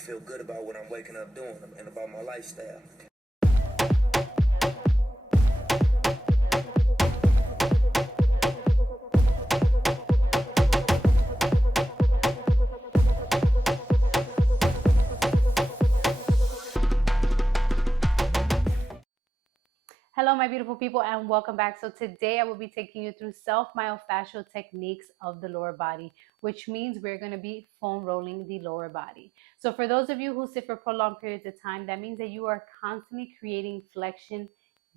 feel good about what I'm waking up doing and about my lifestyle. Hello, my beautiful people, and welcome back. So today I will be taking you through self-myofascial techniques of the lower body, which means we're going to be foam rolling the lower body. So for those of you who sit for prolonged periods of time, that means that you are constantly creating flexion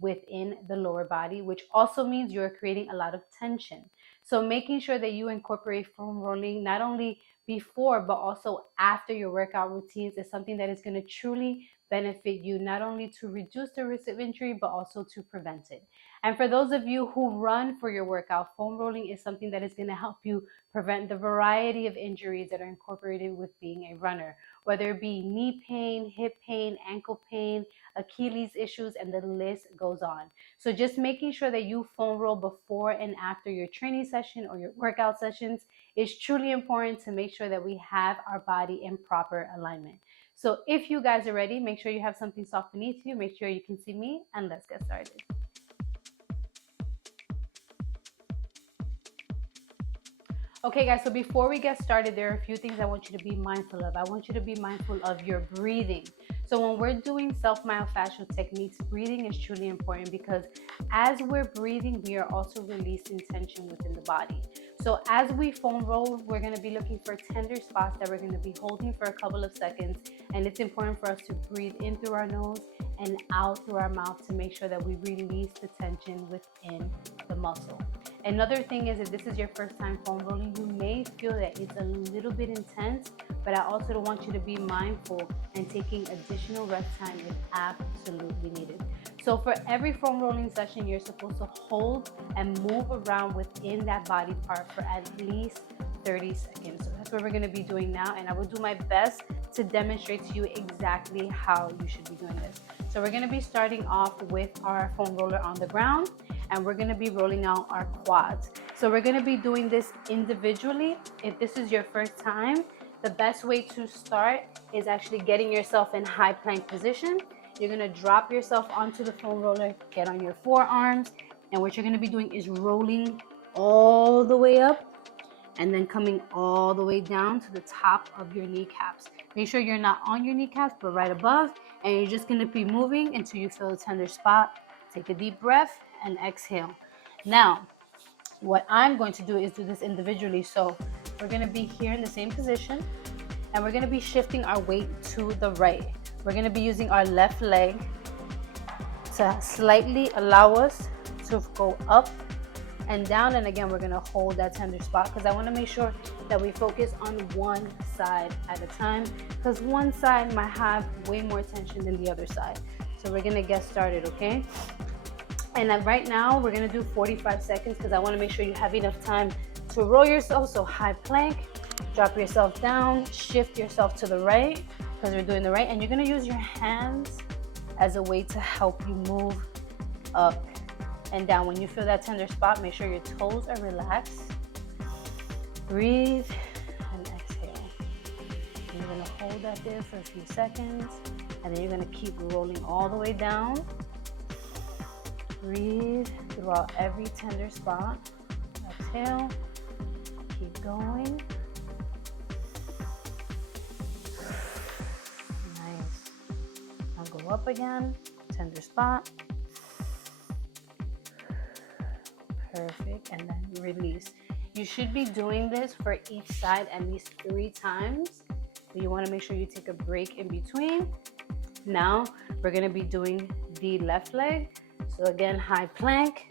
within the lower body, which also means you're creating a lot of tension. So making sure that you incorporate foam rolling not only before but also after your workout routines is something that is going to truly benefit you, not only to reduce the risk of injury but also to prevent it. And for those of you who run for your workout, foam rolling is something that is going to help you prevent the variety of injuries that are incorporated with being a runner, whether it be knee pain, hip pain, ankle pain, Achilles issues, and the list goes on. So just making sure that you foam roll before and after your training session or your workout sessions is truly important to make sure that we have our body in proper alignment. So if you guys are ready, make sure you have something soft beneath you, make sure you can see me, and let's get started. Okay guys, so before we get started, there are a few things I want you to be mindful of. I want you to be mindful of your breathing. So when we're doing self-myofascial techniques, breathing is truly important because as we're breathing, we are also releasing tension within the body. So as we foam roll, we're going to be looking for tender spots that we're going to be holding for a couple of seconds. And it's important for us to breathe in through our nose and out through our mouth to make sure that we release the tension within the muscle. Another thing is, if this is your first time foam rolling, you may feel that it's a little bit intense, but I also want you to be mindful and taking additional rest time is absolutely needed. So for every foam rolling session, you're supposed to hold and move around within that body part for at least 30 seconds. So that's what we're going to be doing now, and I will do my best to demonstrate to you exactly how you should be doing this. So we're going to be starting off with our foam roller on the ground, and we're going to be rolling out our quads. So we're going to be doing this individually. If this is your first time, the best way to start is actually getting yourself in high plank position. You're going to drop yourself onto the foam roller, get on your forearms, and what you're going to be doing is rolling all the way up and then coming all the way down to the top of your kneecaps. Make sure you're not on your kneecaps, but right above, and you're just gonna be moving until you feel a tender spot. Take a deep breath and exhale. Now, what I'm going to do is do this individually. So we're gonna be here in the same position, and we're gonna be shifting our weight to the right. We're gonna be using our left leg to slightly allow us to go up and down, and again we're going to hold that tender spot because I want to make sure that we focus on one side at a time, because one side might have way more tension than the other side. So we're going to get started, okay? And then right now we're going to do 45 seconds because I want to make sure you have enough time to roll yourself. So high plank, drop yourself down, shift yourself to the right because we're doing the right, and you're going to use your hands as a way to help you move up and down. When you feel that tender spot, make sure your toes are relaxed. Breathe and exhale. And you're gonna hold that there for a few seconds, and then you're gonna keep rolling all the way down. Breathe throughout every tender spot. Exhale, keep going. Nice. Now go up again, tender spot. Perfect, and then release. You should be doing this for each side at least 3 times. But you want to make sure you take a break in between. Now we're going to be doing the left leg. So again, high plank,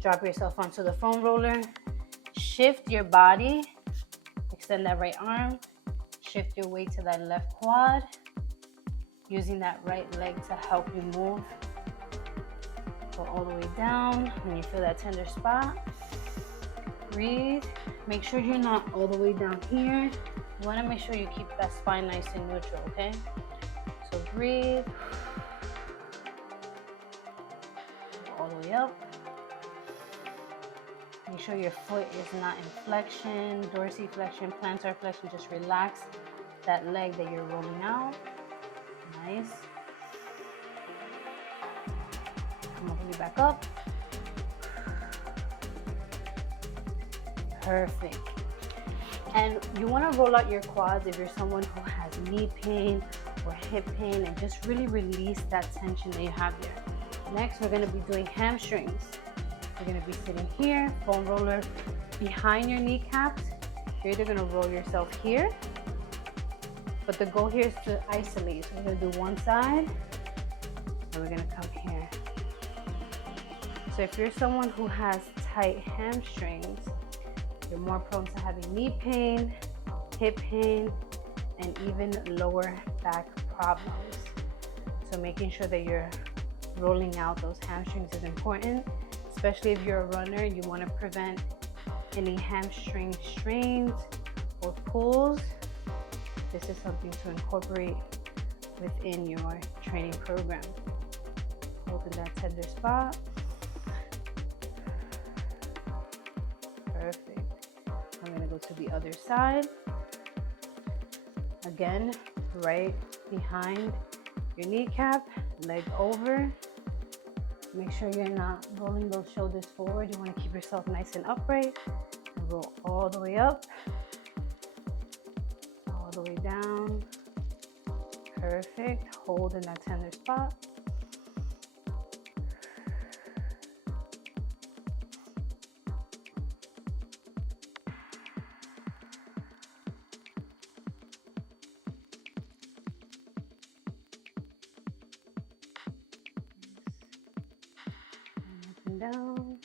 drop yourself onto the foam roller, shift your body, extend that right arm, shift your weight to that left quad, using that right leg to help you move. Go all the way down. When you feel that tender spot, breathe. Make sure you're not all the way down here. You want to make sure you keep that spine nice and neutral, okay? So breathe. Go all the way up. Make sure your foot is not in flexion, dorsiflexion, plantar flexion. Just relax that leg that you're rolling out. Nice. Come all the way back up. Perfect. And you want to roll out your quads if you're someone who has knee pain or hip pain, and just really release that tension that you have there. Next, we're going to be doing hamstrings. You're going to be sitting here, foam roller behind your kneecaps. You're either going to roll yourself here, but the goal here is to isolate. So we're going to do one side, and we're going to come here. So if you're someone who has tight hamstrings, you're more prone to having knee pain, hip pain, and even lower back problems. So making sure that you're rolling out those hamstrings is important, especially if you're a runner. You want to prevent any hamstring strains or pulls. This is something to incorporate within your training program. Holding that tender spot. Perfect. I'm going to go to the other side. Again, right behind your kneecap, leg over. Make sure you're not rolling those shoulders forward. You want to keep yourself nice and upright. And roll all the way up, all the way down. Perfect. Hold in that tender spot. Down.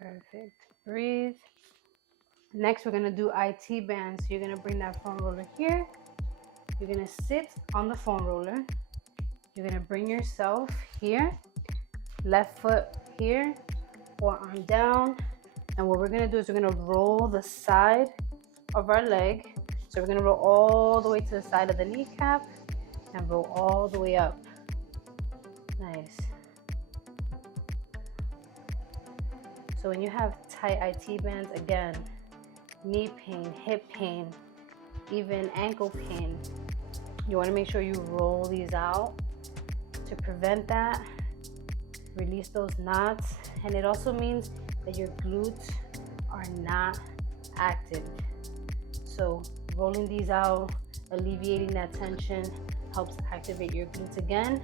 Perfect. Breathe. Next, we're going to do IT bands. So you're going to bring that foam roller here. You're going to sit on the foam roller. You're going to bring yourself here. Left foot here, forearm down. And what we're gonna do is we're gonna roll the side of our leg. So we're gonna roll all the way to the side of the kneecap and roll all the way up. Nice. So when you have tight IT bands, again, knee pain, hip pain, even ankle pain, you wanna make sure you roll these out to prevent that. Release those knots, and it also means that your glutes are not active. So rolling these out, alleviating that tension helps activate your glutes again.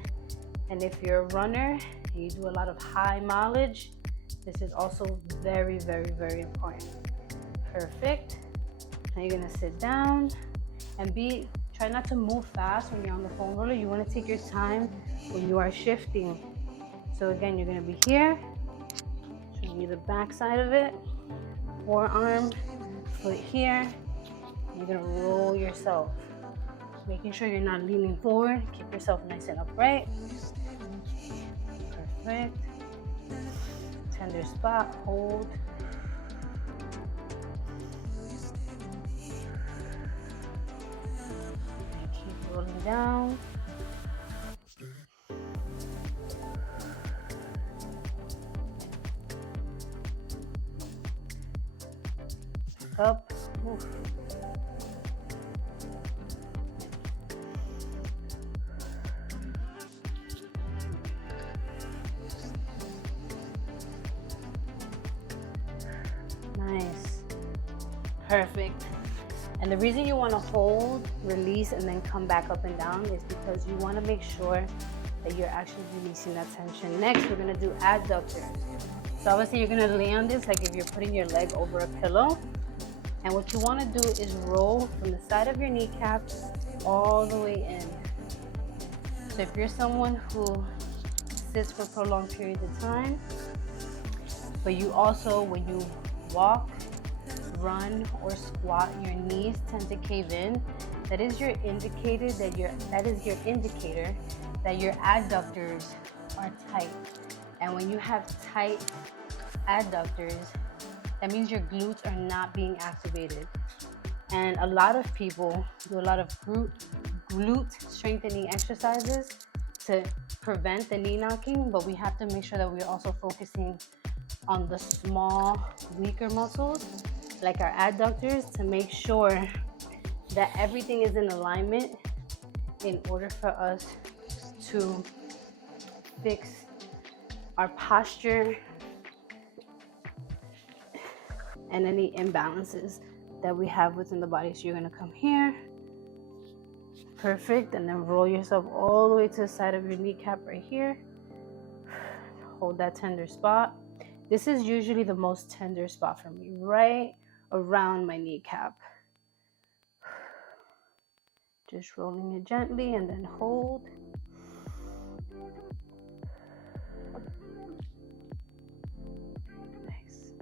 And if you're a runner and you do a lot of high mileage, this is also very, very, very important. Perfect. Now you're gonna sit down and try not to move fast when you're on the foam roller. You wanna take your time when you are shifting. So again, you're gonna be here, showing you the back side of it, forearm, foot here. You're gonna roll yourself, making sure you're not leaning forward. Keep yourself nice and upright. Perfect. Tender spot, hold. And keep rolling down. Up. Oof. Nice. Perfect. And the reason you want to hold, release, and then come back up and down is because you want to make sure that you're actually releasing that tension. Next, we're going to do adductors. So obviously you're going to lay on this like if you're putting your leg over a pillow. And what you want to do is roll from the side of your kneecap all the way in. So if you're someone who sits for prolonged periods of time, but you also, when you walk, run, or squat, your knees tend to cave in, that is your indicator that your adductors are tight. And when you have tight adductors, that means your glutes are not being activated. And a lot of people do a lot of glute strengthening exercises to prevent the knee knocking, but we have to make sure that we're also focusing on the small, weaker muscles, like our adductors, to make sure that everything is in alignment in order for us to fix our posture and any imbalances that we have within the body. So you're gonna come here, perfect, and then roll yourself all the way to the side of your kneecap right here. Hold that tender spot. This is usually the most tender spot for me, right around my kneecap. Just rolling it gently and then hold. Nice.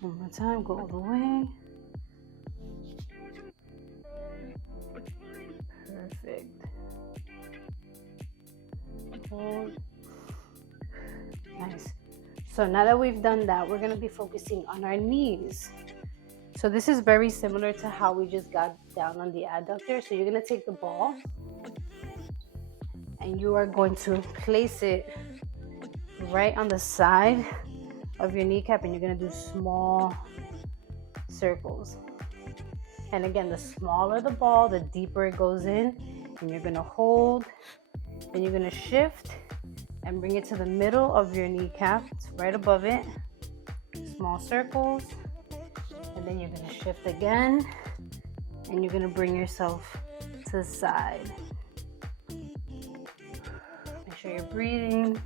One more time, go all the way. Perfect. Hold. Nice. So now that we've done that, we're going to be focusing on our knees. So this is very similar to how we just got down on the adductor. So you're going to take the ball and you are going to place it right on the side of your kneecap, and you're going to do small circles. And again, the smaller the ball, the deeper it goes in, and you're going to hold, and you're going to shift and bring it to the middle of your kneecap. It's right above it. Small circles. And then you're going to shift again, and you're going to bring yourself to the side. Make sure you're breathing.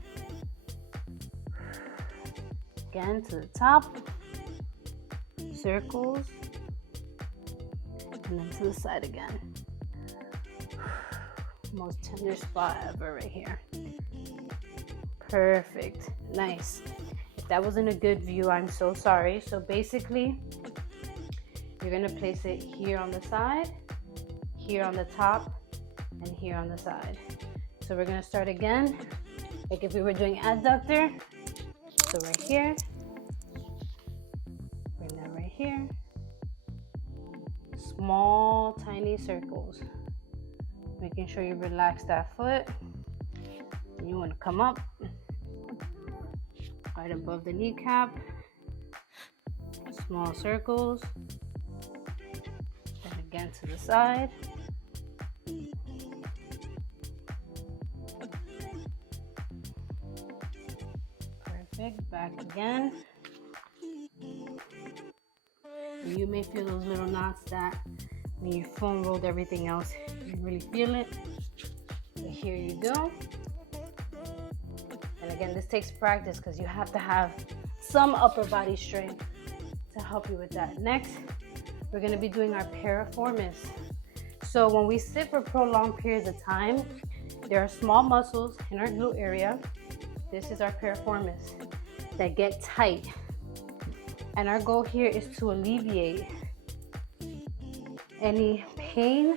Again, to the top. Circles. And then to the side again. Most tender spot ever right here. Perfect. Nice. If that wasn't a good view, I'm so sorry. So basically, you're going to place it here on the side, here on the top, and here on the side. So we're going to start again, like if we were doing adductor. So right here, bring that right here. Small, tiny circles. Making sure you relax that foot. And you want to come up right above the kneecap. Small circles. Then again to the side. Perfect. Back again. You may feel those little knots that when you foam rolled everything else, you didn't really feel it. But here you go. And again, this takes practice because you have to have some upper body strength to help you with that. Next, we're going to be doing our piriformis. So when we sit for prolonged periods of time, there are small muscles in our glute area. This is our piriformis that get tight. And our goal here is to alleviate any pain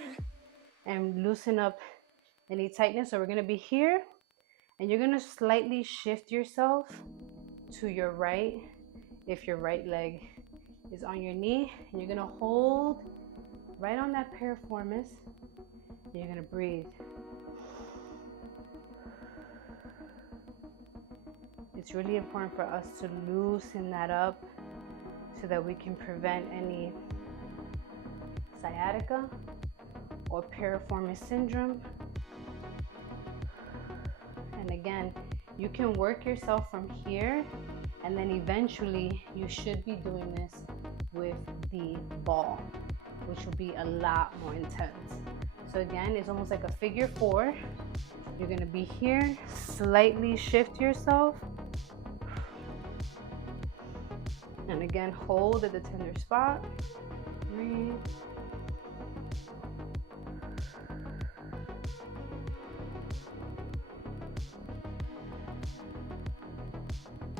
and loosen up any tightness. So we're going to be here, and you're going to slightly shift yourself to your right if your right leg is on your knee, and you're going to hold right on that piriformis, and you're going to breathe. It's really important for us to loosen that up so that we can prevent any sciatica or piriformis syndrome. And again, you can work yourself from here, and then eventually you should be doing this with the ball, which will be a lot more intense. So again, it's almost like a figure four. You're going to be here, slightly shift yourself, and again, hold at the tender spot. Breathe.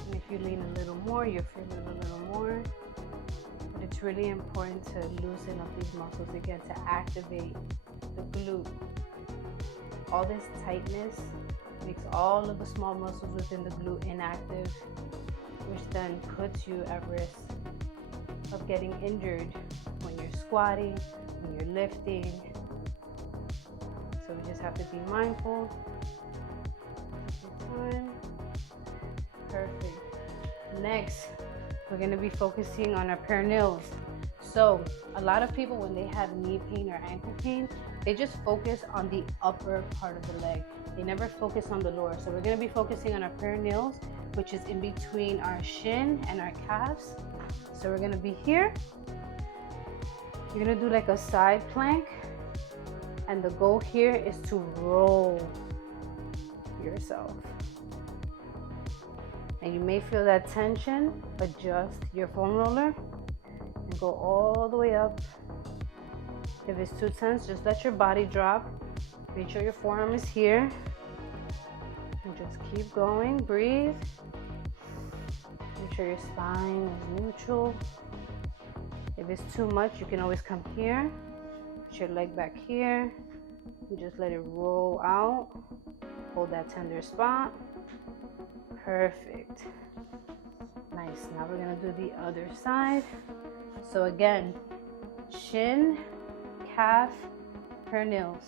And if you lean a little more, you'll feel it a little more. But it's really important to loosen up these muscles again, to activate the glute. All this tightness makes all of the small muscles within the glute inactive, which then puts you at risk of getting injured when you're squatting, when you're lifting. So we just have to be mindful. Take your time. Perfect. Next, we're going to be focusing on our perineals. So a lot of people, when they have knee pain or ankle pain, they just focus on the upper part of the leg. They never focus on the lower. So we're going to be focusing on our perineals, which is in between our shin and our calves. So we're going to be here. You're going to do like a side plank. And the goal here is to roll yourself. And you may feel that tension. Adjust your foam roller and go all the way up. If it's too tense, just let your body drop. Make sure your forearm is here. And just keep going. Breathe. Make sure your spine is neutral. If it's too much, you can always come here. Put your leg back here. You just let it roll out. Hold that tender spot. Perfect. Nice. Now we're going to do the other side. So again, shin, calf, perineals.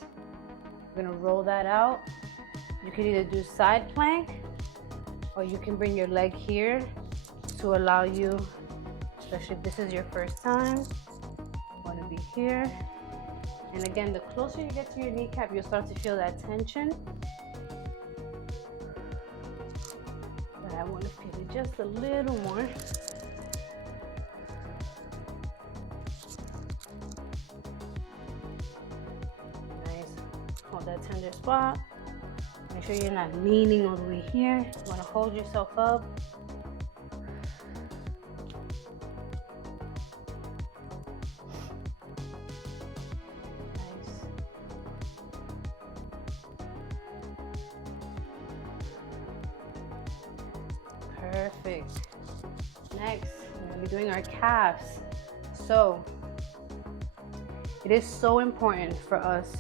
We're going to roll that out. You can either do side plank or you can bring your leg here to allow you, especially if this is your first time, you want to be here. And again, the closer you get to your kneecap, you'll start to feel that tension. But I want to feel it just a little more. Nice. Hold that tender spot. Make sure you're not leaning all the way here. You want to hold yourself up. Perfect. Next, we're going to be doing our calves. So, it is so important for us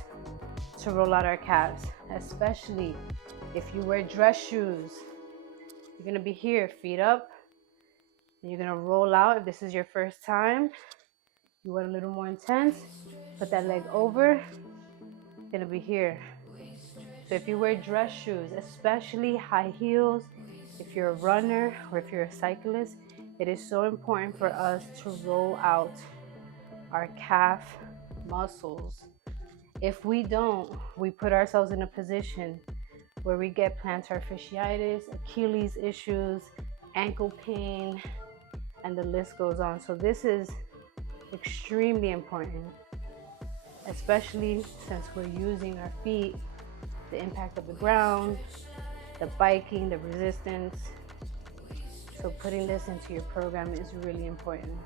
to roll out our calves, especially if you wear dress shoes. You're going to be here, feet up, and you're going to roll out. If this is your first time, you want a little more intense, put that leg over. You're going to be here. So if you wear dress shoes, especially high heels, if you're a runner or if you're a cyclist, it is so important for us to roll out our calf muscles. If we don't, we put ourselves in a position where we get plantar fasciitis, Achilles issues, ankle pain, and the list goes on. So this is extremely important, especially since we're using our feet, the impact of the ground, the biking, the resistance. So putting this into your program is really important.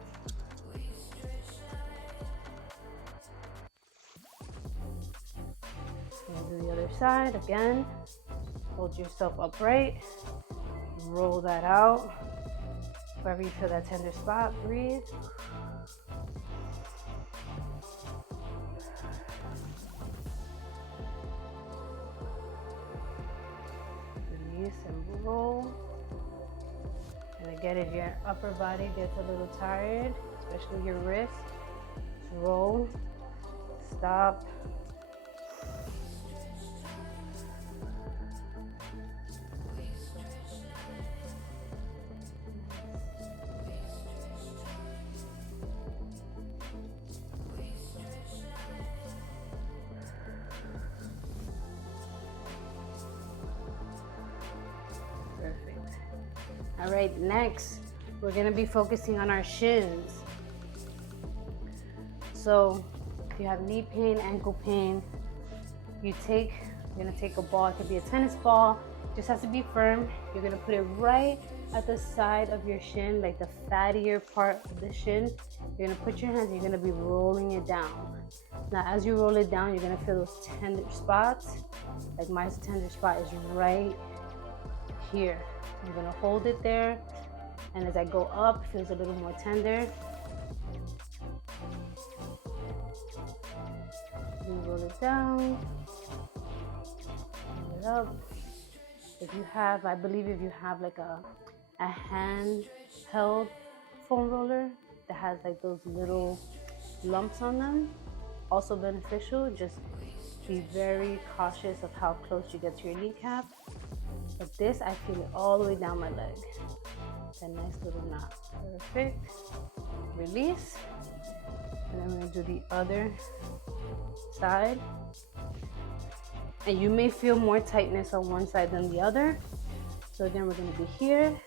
We'll do the other side again. Hold yourself upright. Roll that out. Wherever you feel that tender spot, breathe. Release and roll. And again, if your upper body gets a little tired, especially your wrist, roll, stop. Perfect. All right, next, we're gonna be focusing on our shins. So if you have knee pain, ankle pain, you're gonna take a ball. It could be a tennis ball, just has to be firm. You're gonna put it right at the side of your shin, like the fattier part of the shin. You're gonna put your hands, you're gonna be rolling it down. Now, as you roll it down, you're gonna feel those tender spots. Like my tender spot is right here. You're gonna hold it there, and as I go up, it feels a little more tender. You roll it down, roll it up. If you have, I believe if you have like a hand-held foam roller, that has like those little lumps on them, also beneficial. Just be very cautious of how close you get to your kneecap. But this, I feel it all the way down my leg. That nice little knot. Perfect. Release. And then we're gonna do the other side. And you may feel more tightness on one side than the other. So again, we're gonna be here.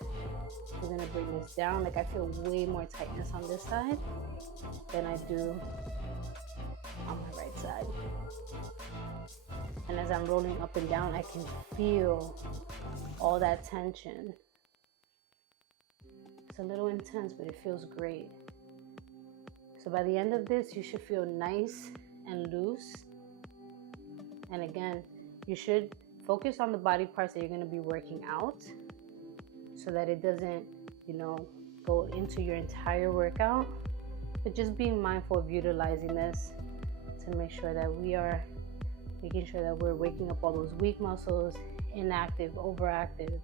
We're gonna bring this down. Like I feel way more tightness on this side than I do on my right side. And as I'm rolling up and down, I can feel all that tension. It's a little intense, but it feels great. So by the end of this, you should feel nice and loose. And again, you should focus on the body parts that you're gonna be working out so that it doesn't, go into your entire workout. But just being mindful of utilizing this to make sure that we are making sure that we're waking up all those weak muscles, inactive, overactive.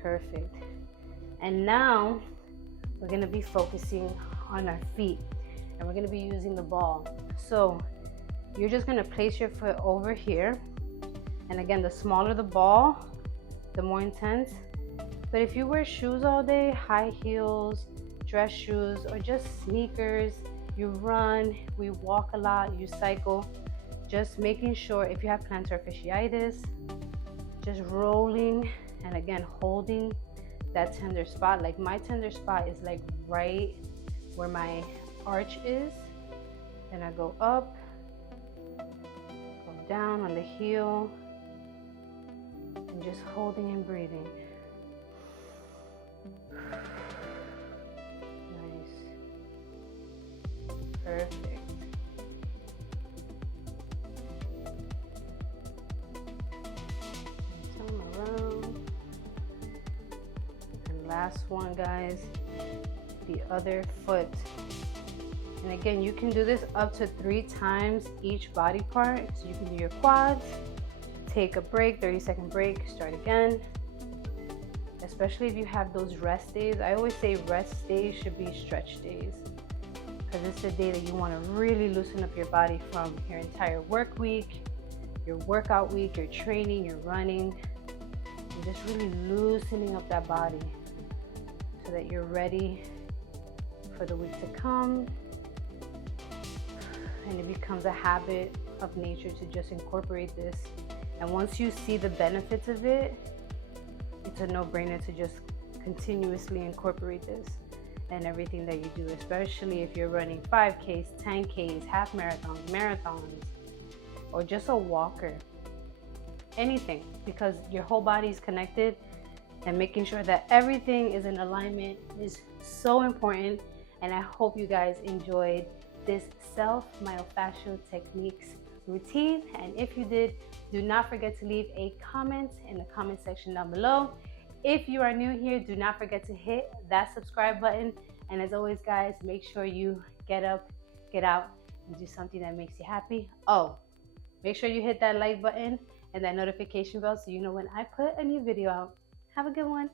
Perfect. And now we're gonna be focusing on our feet, and we're gonna be using the ball. So you're just gonna place your foot over here. And again, the smaller the ball, the more intense. But if you wear shoes all day, high heels, dress shoes, or just sneakers, you run, we walk a lot, you cycle, just making sure if you have plantar fasciitis, just rolling and again, holding that tender spot. Like my tender spot is like right where my arch is. Then I go up, go down on the heel, and just holding and breathing. Nice. Perfect. Turn around. And last one, guys, the other foot. And again, you can do this up to 3 times each body part. So you can do your quads, take a break, 30-second break, start again. Especially if you have those rest days. I always say rest days should be stretch days, because it's the day that you want to really loosen up your body from your entire work week, your workout week, your training, your running, and just really loosening up that body so that you're ready for the week to come. And it becomes a habit of nature to just incorporate this. And once you see the benefits of it, it's a no-brainer to just continuously incorporate this in everything that you do, especially if you're running 5Ks, 10Ks, half marathons, marathons, or just a walker. Anything, because your whole body is connected, and making sure that everything is in alignment is so important. And I hope you guys enjoyed this self-myofascial techniques routine. And if you did, do not forget to leave a comment in the comment section down below. If you are new here, do not forget to hit that subscribe button. And as always, guys, make sure you get up, get out, and do something that makes you happy. Oh, make sure you hit that like button and that notification bell so you know when I put a new video out. Have a good one.